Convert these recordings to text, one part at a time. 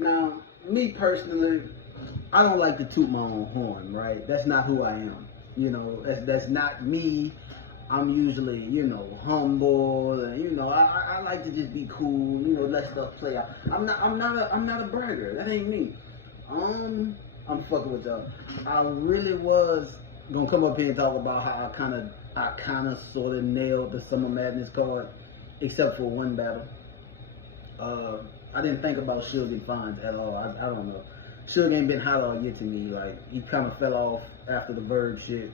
Now, me personally, I don't like to toot my own horn, right? That's not who I am. You know, that's not me. I'm usually, humble, and I like to just be cool, let stuff play out. I'm not a bragger. That ain't me. I'm fucking with y'all. I really was gonna come up here and talk about how I kind of sort of nailed the Summer Madness card, except for one battle. I didn't think about Suge and Fonz at all. I don't know. Suge ain't been hot all year to me. Like, he kind of fell off after the Verb shit.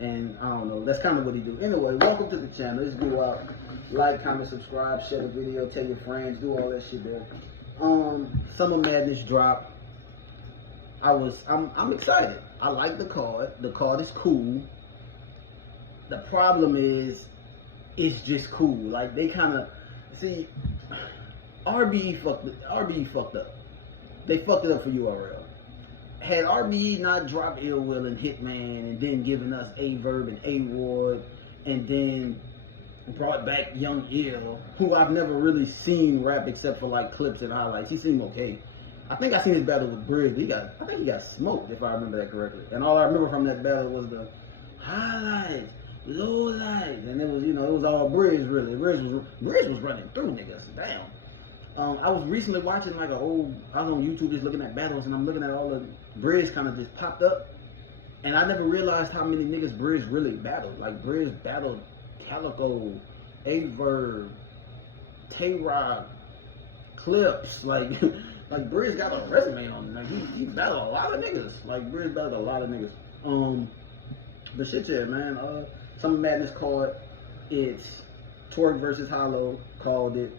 And I don't know. That's kind of what he do. Anyway, welcome to the channel. Let's go out. Like, comment, subscribe, share the video, tell your friends, do all that shit there. Summer Madness drop. I'm excited. I like the card. The card is cool. The problem is, it's just cool. Like, they kind of, see, RBE fucked up. They fucked it up for URL. Had RBE not dropped Ill Will and Hitman and then given us A Verb and A Ward and then brought back Young Ill, who I've never really seen rap except for like clips and highlights. He seemed okay. I think I seen his battle with Briggs. I think he got smoked, if I remember that correctly. And all I remember from that battle was the highlights, low lights, and it was, it was all Briggs really. Briggs was running through niggas. Damn. I was recently watching I was on YouTube just looking at battles, and I'm looking at all the Briggs kind of just popped up, and I never realized how many niggas Briggs really battled. Like, Briggs battled Calico, A-Verb, Tay-Rock, Clips, like Briggs got a resume on him. Like, he battled a lot of niggas. Like, Briggs battled a lot of niggas. But shit, yeah, man. Summer Madness card, it's Twerk versus Hollow, called it.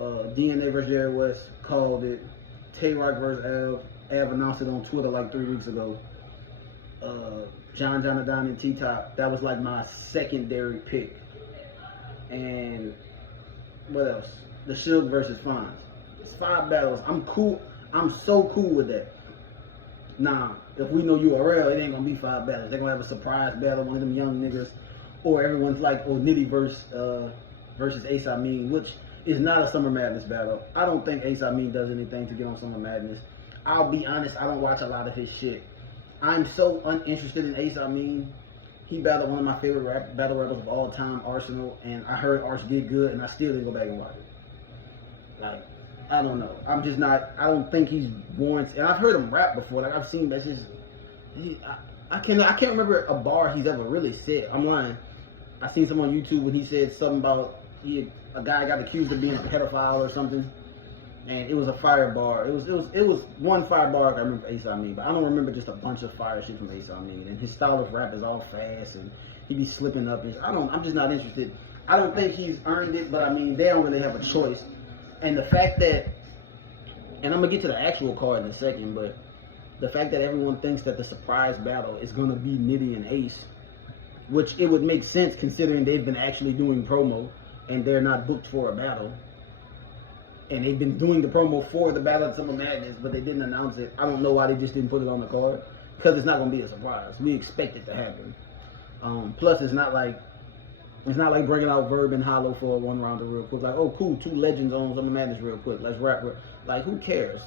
DNA versus Jerry West, called it. Tay-Rock versus Av announced it on Twitter like 3 weeks ago. John Adon and T-Top, that was like my secondary pick. And what else? The Suge versus Fonz. It's 5 battles. I'm cool. I'm so cool with that. Nah, if we know URL, it ain't gonna be 5 battles. They're gonna have a surprise battle, one of them young niggas, or everyone's like, Nitty versus Ace Amin, which is not a Summer Madness battle. I don't think Ace Amin does anything to get on Summer Madness. I'll be honest, I don't watch a lot of his shit. I'm so uninterested in Ace Amin. He battled one of my favorite battle rappers of all time, Arsenal, and I heard Arch did good, and I still didn't go back and watch it. Like, I don't know. I'm just not, I don't think he's warrants, and I've heard him rap before. Like, I've seen, that's just, I can't remember a bar he's ever really said. I'm lying. I seen some on YouTube when he said something about, a guy got accused of being a pedophile or something, and it was a fire bar. It was one fire bar I remember Ace Amin, but I don't remember just a bunch of fire shit from Ace Amin. And his style of rap is all fast, and he be slipping up. And I'm just not interested. I don't think he's earned it, but I mean, they don't really have a choice. And the fact that, and I'm gonna get to the actual card in a second, but the fact that everyone thinks that the surprise battle is gonna be Nitty and Ace, which it would make sense considering they've been actually doing promo. And they're not booked for a battle. And they've been doing the promo for the Battle of Summer Madness, but they didn't announce it. I don't know why they just didn't put it on the card. Because it's not going to be a surprise. We expect it to happen. Plus, it's not like bringing out Verb and Hollow for a one rounder real quick. Like, oh, cool, 2 legends on Summer Madness real quick. Let's rap. Like, who cares?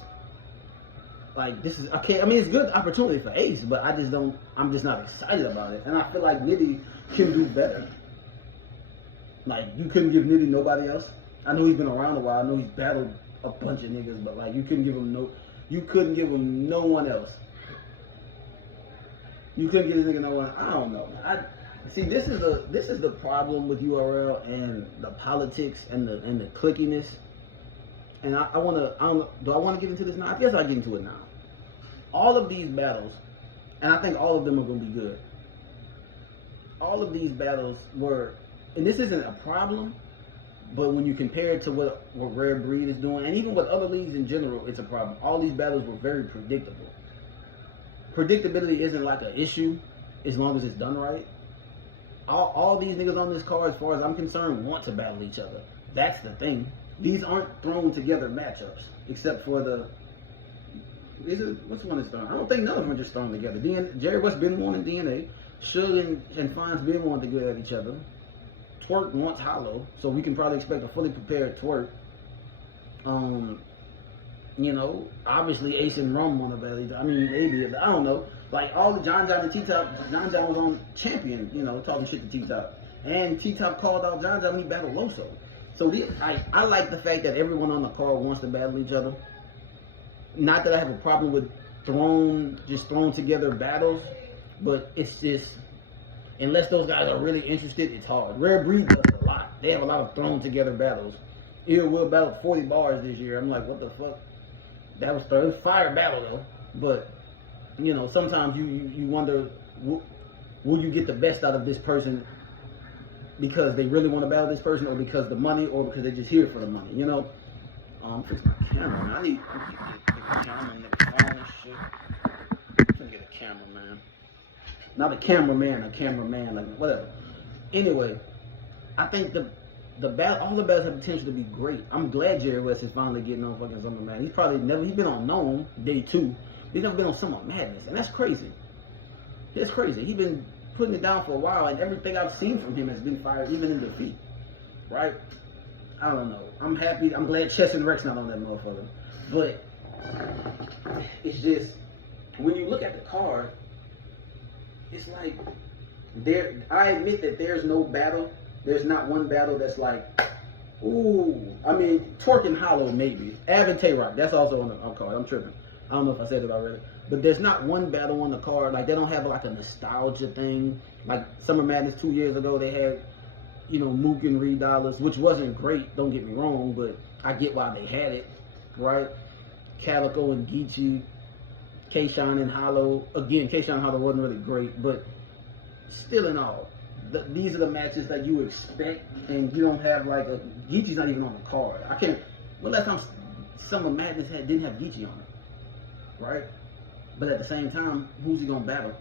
Like, this is, okay, I mean, it's a good opportunity for Ace, but I'm just not excited about it. And I feel like Nitty can do better. Like, you couldn't give Nitty nobody else. I know he's been around a while. I know he's battled a bunch of niggas, but like, you couldn't give him no one else. You couldn't give this nigga no one. I don't know. See, this is the problem with URL and the politics and the clickiness. And do I want to get into this now? I guess I'll get into it now. All of these battles, and I think all of them are going to be good. All of these battles were. And this isn't a problem, but when you compare it to what Rare Breed is doing, and even with other leagues in general, it's a problem. All these battles were very predictable. Predictability isn't like an issue as long as it's done right. All these niggas on this card, as far as I'm concerned, want to battle each other. That's the thing. These aren't thrown together matchups, except for what's the one that's thrown? I don't think none of them are just thrown together. Jerry West been wanting DNA. Suge and Fonz been wanting to go at each other. Twerk wants Hollow, so we can probably expect a fully prepared Twerk. You know, obviously Ace and Rum won a battle. I mean, maybe, I don't know. Like, all the John and T-Top, John was on Champion, you know, talking shit to T-Top. And T-Top called out John when he battled Loso. So I like the fact that everyone on the card wants to battle each other. Not that I have a problem with thrown together battles, but it's just, unless those guys are really interested, it's hard. Rare Breed does a lot. They have a lot of thrown together battles. Ill Will battled 40 bars this year. I'm like, what the fuck? That was a fire battle though. But, you know, sometimes you wonder, will you get the best out of this person because they really want to battle this person, or because the money, or because they're just here for the money, you know? Fix my camera, man. I need to get the camera and the phone and shit. I'm gonna get a camera, man. Not a cameraman, like whatever. Anyway, I think the battle, all the battles have potential to be great. I'm glad Jerry West is finally getting on fucking Summer Madness. He's been on Known day 2. He's never been on Summer Madness, and that's crazy. It's crazy. He's been putting it down for a while, and everything I've seen from him has been fired, even in defeat. Right? I don't know. I'm happy. I'm glad Chess and Rex not on that motherfucker. But it's just, when you look at the card, it's like, I admit that there's no battle. There's not one battle that's like, ooh. I mean, Torque and Hollow maybe. Av and Tay-Rock, that's also on the card. I'm tripping. I don't know if I said it already. But there's not one battle on the card. Like, they don't have like a nostalgia thing. Like Summer Madness 2 years ago, they had, you know, Mook and Reed Dollars, which wasn't great, don't get me wrong, but I get why they had it, right? Calico and Geechee, K-Shine and Hollow. Again, K-Shine and Hollow wasn't really great, but still in all, these are the matches that you expect, and you don't have like Geechee's not even on the card. The last time Summer Madness didn't have Geechee on it, right? But at the same time, who's he gonna battle?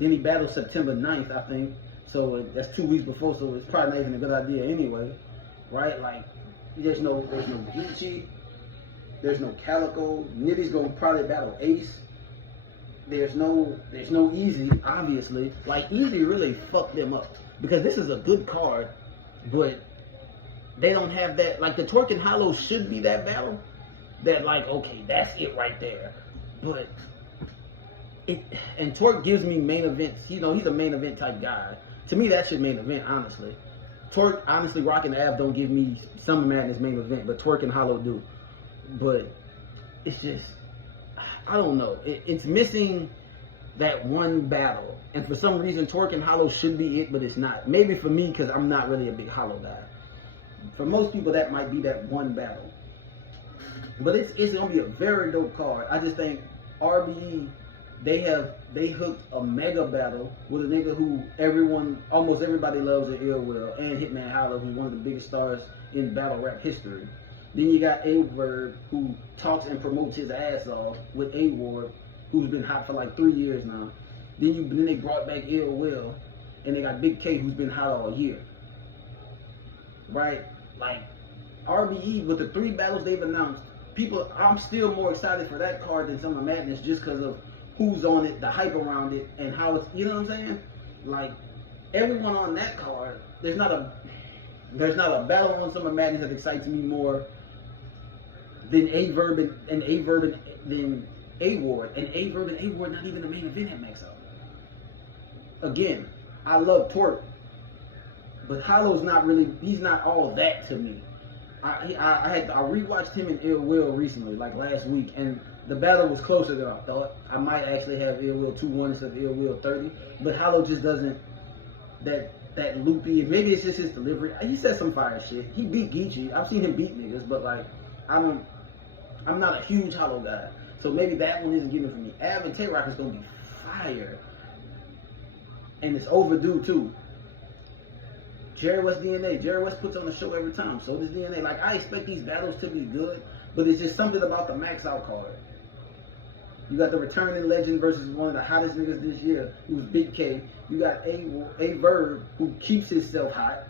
Then he battled September 9th, I think. So that's 2 weeks before, so it's probably not even a good idea anyway, right? Like, there's no Geechee, there's no Calico. Nitty's gonna probably battle Ace. There's no Easy, obviously. Like, Easy really fucked them up, because this is a good card, but they don't have that. Like, the Torque and Hollow should be that battle. That, like, okay, that's it right there. But and Torque gives me main events. You know, he's a main event type guy. To me, that should main event, honestly. Torque, honestly, Rock and Av don't give me Summer Madness main event, but Torque and Hollow do. But it's just, I don't know. It's missing that one battle. And for some reason, Torque and Hollow should be it, but it's not. Maybe for me, because I'm not really a big Hollow guy. For most people, that might be that one battle. But it's going to be a very dope card. I just think RBE, they hooked a mega battle with a nigga who almost everybody loves at Ill Will, and Hitman Holla, who's one of the biggest stars in battle rap history. Then you got A-Verb, who talks and promotes his ass off, with A-Ward, who's been hot for like 3 years now. Then they brought back Ill Will, and they got Big K, who's been hot all year. Right? Like, RBE, with the 3 battles they've announced, I'm still more excited for that card than Summer Madness, just because of who's on it, the hype around it, and how it's, you know what I'm saying? Like, everyone on that card, there's not a battle on Summer Madness that excites me more than A-Verb and than A-Ward. And A-Ward not even the main event at Max Out. Again, I love Torque, but Hollow's not really, he's not all that to me. I rewatched him in Ill Will recently, like last week, and the battle was closer than I thought. I might actually have Ill Will 2-1 instead of Ill Will 30, but Hollow just doesn't, that loopy, and maybe it's just his delivery. He said some fire shit. He beat Geechee. I've seen him beat niggas, but like, I'm not a huge Hollow guy, so maybe that one isn't giving for me. Av and Tay-Rock is gonna be fire, and it's overdue too. Jerry West DNA. Jerry West puts on the show every time. So does DNA. Like, I expect these battles to be good, but it's just something about the Max Out card. You got the returning legend versus one of the hottest niggas this year, who's Big K. You got A-Verb, who keeps himself hot,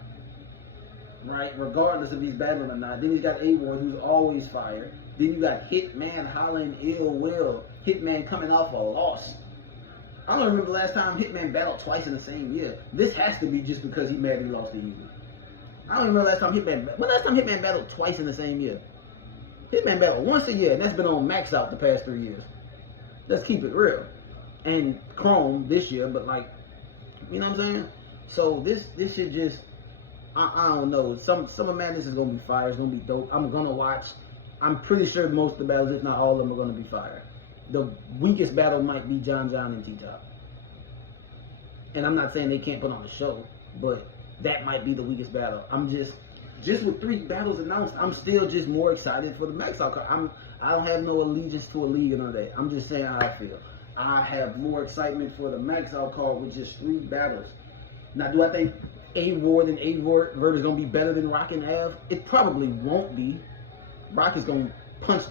right, regardless if he's battling or not. Then he's got A-Ward, who's always fire. Then you got Hitman hollering Ill Will. Hitman coming off a loss. I don't remember the last time Hitman battled twice in the same year. This has to be just because he mad he lost to Easy. I don't remember last time Hitman battled twice in the same year. Hitman battle once a year, and that's been on Max Out the past 3 years. Let's keep it real. And Chrome this year, but like, you know what I'm saying? So this shit just, I don't know. Some of Madness is gonna be fire. It's gonna be dope. I'm gonna watch. I'm pretty sure most of the battles, if not all of them, are gonna be fire. The weakest battle might be John and T-Top. And I'm not saying they can't put on a show, but that might be the weakest battle. I'm just with 3 battles announced, I'm still just more excited for the Max Out card. I don't have no allegiance to a league or none of that. I'm just saying how I feel. I have more excitement for the Max Out card with just 3 battles. Now, do I think A-Ward and A-Ward is going to be better than Rock and Av? It probably won't be. Rock is going to punch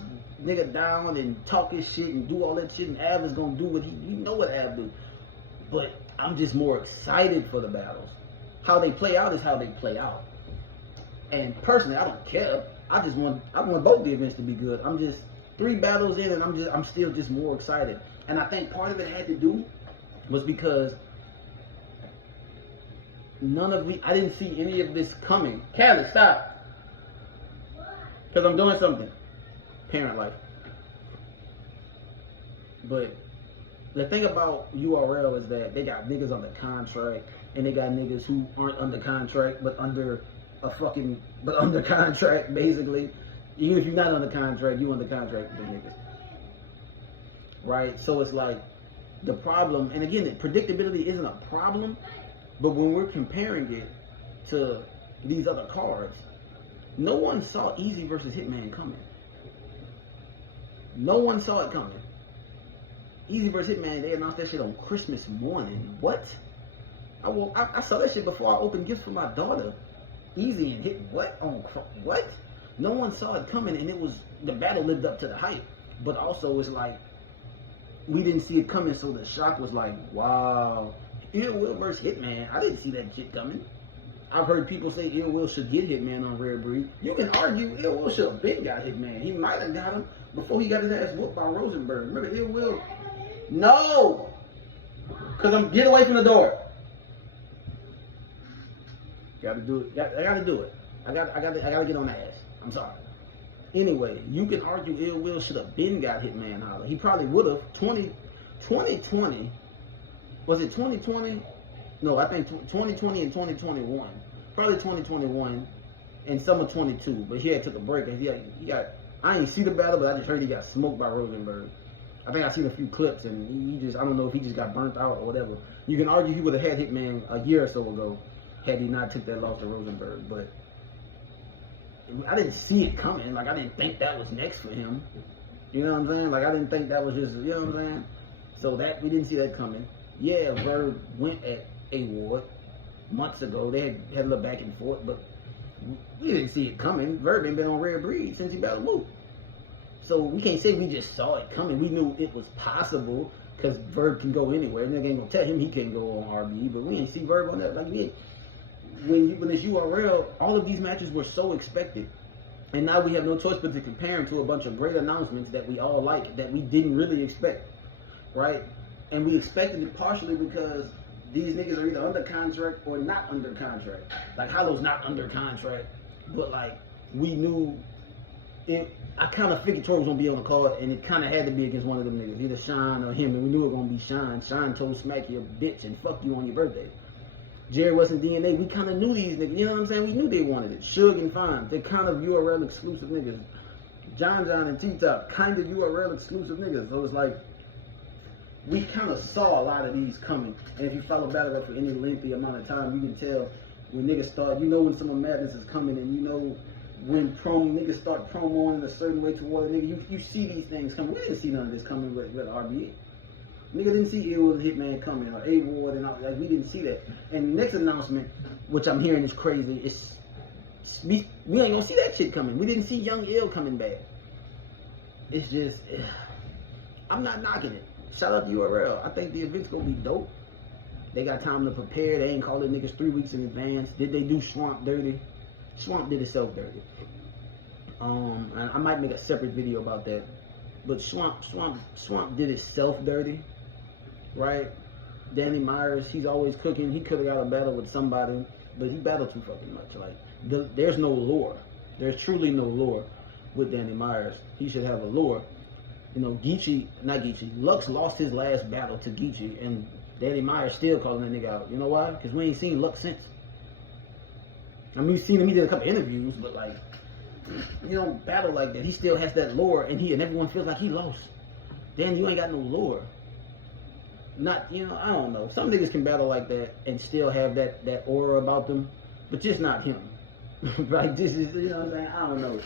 nigga down and talk his shit and do all that shit, and Av is going to do what you know what Av do. But I'm just more excited for the battles. How they play out is how they play out. And personally, I don't care. I want both the events to be good. I'm just 3 battles in, and I'm still just more excited. And I think part of it had to do was because I didn't see any of this coming. Callie, stop. Because I'm doing something. Parent life. But the thing about URL is that they got niggas under contract, and they got niggas who aren't under contract, but under contract, basically. Even if you're not under contract, you under contract with the niggas. Right? So it's like, the problem, and again, predictability isn't a problem, but when we're comparing it to these other cards, no one saw Easy versus Hitman coming. No one saw it coming. Easy versus Hitman, they announced that shit on Christmas morning. What? I saw that shit before I opened gifts for my daughter. Easy and Hit, what? What? No one saw it coming, and the battle lived up to the hype. But also, it's like, we didn't see it coming, so the shock was like, wow. Ill Will versus Hitman, I didn't see that shit coming. I've heard people say Ill Will should get Hitman on Rare Breed. You can argue Ill Will should have been got Hitman. He might have got him before he got his ass whooped by Rosenberg. Remember Ill Will? No! Because get away from the door. Gotta do it. I gotta do it. I gotta get on the ass. I'm sorry. Anyway, you can argue Ill Will should have been got Hitman Holler. He probably would have. 2020. Was it 2020? No, I think 2020 and 2021. Probably 2021 and some of 22. But he had took a break. And he got, I ain't see the battle, but I just heard he got smoked by Rosenberg. I think I seen a few clips, and he just, I don't know if he just got burnt out or whatever. You can argue he would have had Hitman a year or so ago had he not took that loss to Rosenberg. But I didn't see it coming. Like, I didn't think that was next for him. You know what I'm saying? Like, I didn't think that was just, you know what I'm saying? So that, we didn't see that coming. Yeah, Verb went at A-Ward months ago. They had a little back and forth, but we didn't see it coming. Verb ain't been on Rare Breed since he battled Mook. So we can't say we just saw it coming. We knew it was possible because Verb can go anywhere. Nigga ain't gonna tell him he can't go on RBE, but we ain't see Verb on that. Like, when it's URL, all of these matches were so expected. And now we have no choice but to compare them to a bunch of great announcements that we all like, that we didn't really expect, right? And we expected it partially because these niggas are either under contract or not under contract. Like, Hollow's not under contract, but like, we knew it. I kind of figured Tori was gonna be on the card, and it kind of had to be against one of them niggas, either Sean or him, and we knew it was gonna be Sean. Sean told Smack you a bitch and fuck you on your birthday. Jerry wasn't DNA. We kind of knew these niggas. You know what I'm saying? We knew they wanted it. Suge and Fine, they're kind of URL exclusive niggas. John and T-Top, kind of URL exclusive niggas. So it's like, we kind of saw a lot of these coming. And if you follow Battle Rap for any lengthy amount of time, you can tell when niggas start, you know when some of Madness is coming, and you know when niggas start promoing in a certain way toward a nigga. You see these things coming. We didn't see none of this coming with RBE. Nigga didn't see Ill Will Hitman coming, or A-Ward, and all, like, we didn't see that. And the next announcement, which I'm hearing is crazy, is we ain't gonna see that shit coming. We didn't see Young Ill coming back. It's just, I'm not knocking it. Shout out to URL. I think the event's gonna be dope. They got time to prepare. They ain't calling niggas 3 weeks in advance. Did they do Swamp dirty? Swamp did itself dirty. And I might make a separate video about that. But Swamp did itself dirty, right? Danny Myers, he's always cooking. He could have got a battle with somebody, but he battled too fucking much. Like, there's no lore. There's truly no lore. with Danny Myers. He should have a lure. You know, Lux lost his last battle to Geechee, and Danny Myers still calling that nigga out. You know why? Because we ain't seen Lux since. I mean, we've seen him, he did a couple interviews, but like, you don't battle like that. He still has that lure, and everyone feels like he lost. Then you ain't got no lure. Not, you know, I don't know. Some niggas can battle like that and still have that aura about them, but just not him. Like, this is, you know what I'm saying? I don't know.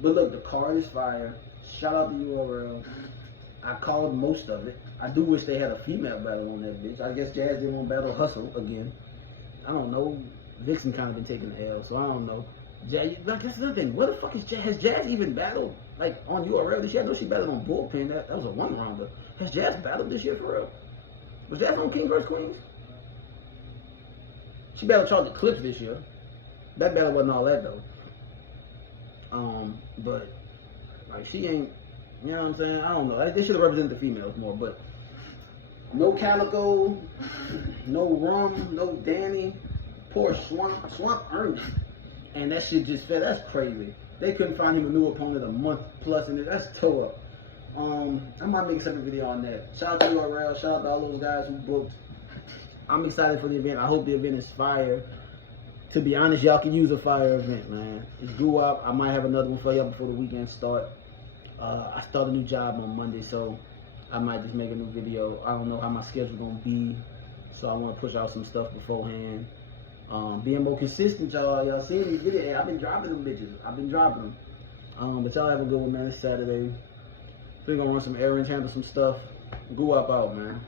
But look, the card is fire. Shout out to URL. I called most of it. I do wish they had a female battle on that bitch. I guess Jazz didn't want to battle Hustle again. I don't know. Vixen kind of been taking the L, so I don't know. Jazz, like, that's another thing. What the fuck is Jazz? Has Jazz even battled, like, on URL this year? I know she battled on Bullpen. That was a one-rounder. Has Jazz battled this year for real? Was Jazz on King vs. Queens? She battled Charlotte Clips this year. That battle wasn't all that, though. But, like, she ain't, you know what I'm saying? I don't know. They should have represented the females more, but no Calico, no Rum, no Danny. Poor Swamp. Swamp earned it. And that shit just fed. That's crazy. They couldn't find him a new opponent a month plus, and that's toe up. I might make a separate video on that. Shout out to URL. Shout out to all those guys who booked. I'm excited for the event. I hope the event is fire. To be honest, y'all can use a fire event, man. It's due up. I might have another one for y'all before the weekend start. I start a new job on Monday, so I might just make a new video. I don't know how my schedule's gonna be, so I want to push out some stuff beforehand. Being more consistent, y'all. Y'all seeing these videos. I've been dropping them bitches. But y'all have a good one, man. It's Saturday. So we're gonna run some errands, handle some stuff. Go up out, man.